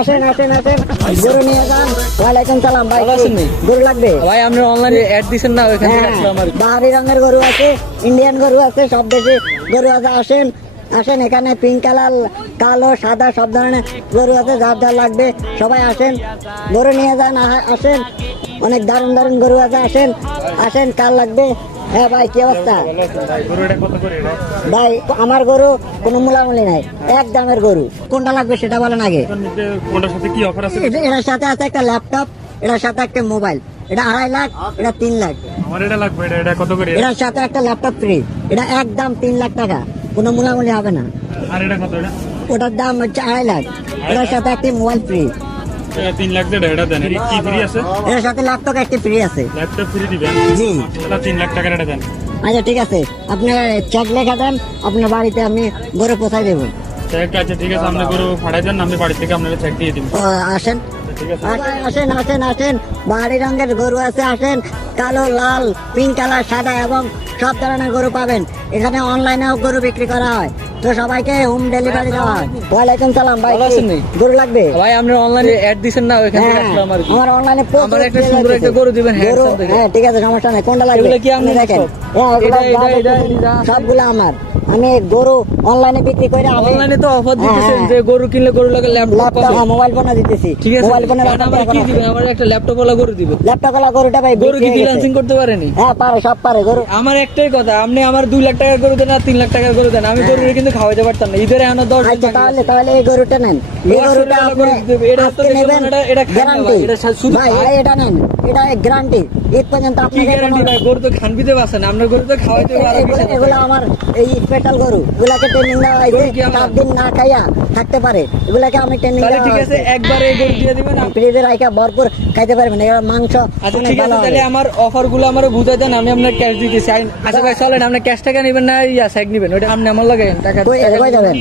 আসেন আসেন আসেন, গরু নিয়ে যান। ওয়ালাইকুম সালাম ভাই, গরু লাগবে ভাই? আপনি অনলাইনে অ্যাড দিচ্ছেন না, ওইখান থেকে আসলাম। বাহারি রঙের গরু আছে, ইন্ডিয়ান গরু আছে, সব দেশে গরু আছে। আসেন আসেন, এখানে পিঙ্ক কালার, কালো, সাদা সব ধরনের গরু আছে, যার যার লাগবে সবাই আসেন, গরু নিয়ে যান। আসেন, অনেক দারুণ দারুণ গরু আছে। আসেন আসেন, কার লাগবে? হ্যাঁ ভাই, কি অবস্থা ভাই? আমার গরু কোনো মূলামূলি নাই, এক দামের গরু। কোনটা লাগবে সেটা বলেন আগে। এটার সাথে আছে একটা ল্যাপটপ, এটার সাথে একটা মোবাইল, এটা 2.5 লাখ, এটা 3 লাখ। এটার সাথে একটা ল্যাপটপ ফ্রি, এটা একদম 3 লাখ টাকা, কোনো মূলামূলি হবে না। ওটার দাম হচ্ছে 2.5 লাখ, এটার সাথে একটা মোবাইল ফ্রি। 3 লাখ এটা দেন, কি ফ্রি আছে? এর সাথে ল্যাপটপ একটা ফ্রি আছে। ল্যাপটপ ফ্রি দিবেন? জি। 3 লাখ টাকা এটা দেন। আচ্ছা ঠিক আছে, আপনি চেক লেখা দেন, আপনার বাড়িতে আমি গরু পৌঁছাই দেবো। চেক আছে, ঠিক আছে, আপনি গরু পাঠাই দেন, আমি বাড়ি থেকে আপনাকে চেক দিয়ে দিব। আসেন আসেন আসেন আসেন, বাহারি রঙের গরু আছে। আসেন, কালো, লাল, পিঙ্ক কালার, সাদা এবং সব ধরনের গরু পাবেন। এখানে অনলাইনেও গরু বিক্রি করা হয়, তো সবাইকে হোম ডেলিভারি দেওয়া হয়। ওয়ালাইকুম সালাম ভাই, গরু লাগবে? ভাই আপনি অনলাইনে অ্যাড দিচ্ছেন না, ওইখান থেকে আসলাম। আমার অনলাইনে আমার একটা সুন্দর একটা গরু দিবেন। হ্যাঁ ঠিক আছে, সমস্যা নেই। কোনটা লাগবে কি আপনি দেখেন? সবগুলো আমার। আমি গরু অনলাইনে বিক্রি করে, অনলাইনে তো অফার দিতেছেন যে গরু কিনলে গরু লাগে ল্যাপটপ, মোবাইল ফোন দিতেছি। ঠিক আছে, মোবাইল ফোনে আমার কি দিবেন? আমার একটা ল্যাপটপ ওয়ালা গরু দিবেন। ল্যাপটপ ওয়ালা গরুটা ভাই, গরু কি ফ্রিল্যান্সিং করতে পারেনি? হ্যাঁ পারে, সব পারে গরু। আমার একটাই কথা, আপনি আমার 2 লাখ টাকার গরু দেন আর 3 লাখ টাকার গরু দেন, আমি গরুরে কিন্তু খাওয়াইতে পারতাম না। ঈদের এখন 10 আচ্ছা তাহলে এই গরুটা নেন, এই গরুটা আপনি আজকে নেবেন, গ্যারান্টি ভাই। এটা নেন, এটা গ্যারান্টি, ঈদ পর্যন্ত আপনি গ্যারান্টি না। গরু তো খানবিতে বাসেন, আপনার গরু তো খাওয়াইতে পারবেন। এগুলো আমার এই স্পেশাল গরু, এগুলাকে ট্রেনিং দেওয়া হয়েছে, 7 দিন না খাইয়া থাকতে পারে, এগুলাকে আমি ট্রেনিং দেওয়া। ঠিক আছে, একবারে এই গরু দিয়ে দিবেন, ফ্রিজে রাখা ভরপুর খাইতে পারবেন। এগুলো মাংস। আচ্ছা ঠিক আছে, তাহলে আমার অফার গুলো আমার বুঝাই দেন, আমি আপনার ক্যাশ দিতেছি। আচ্ছা ভাই চলেন, আপনি ক্যাশ টাকা নেবেন না ইয়া সাইড নেবেন? ওটা আপনি আমার লাগাই টাকা কই যাবেন?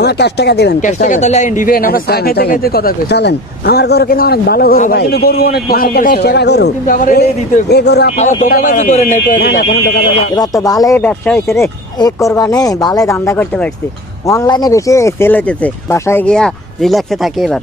আমার ক্যাশ টাকা দিবেন। ক্যাশ টাকা তাহলে আইন দিবেন, আমরা চা খাইতে খাইতে কথা কই। চলেন, আমার গরু কিন্তু অনেক ভালো গরু ভাই, কিন্তু গরু অনেক পছন্দ, সেরা গরু, কিন্তু আমার এই দিতে হবে। এই গরু আপনারা দোকানবাজি করেন না, কোনো দোকানবাজি। এবার তো ভালোই ব্যবসা হয়েছে রে, এক কোরবানে ভালোই ধান্দা করতে পারছি। অনলাইনে বেশি সেল হইতেছে, বাসায় গিয়া রিল্যাক্সে থাকি এবার।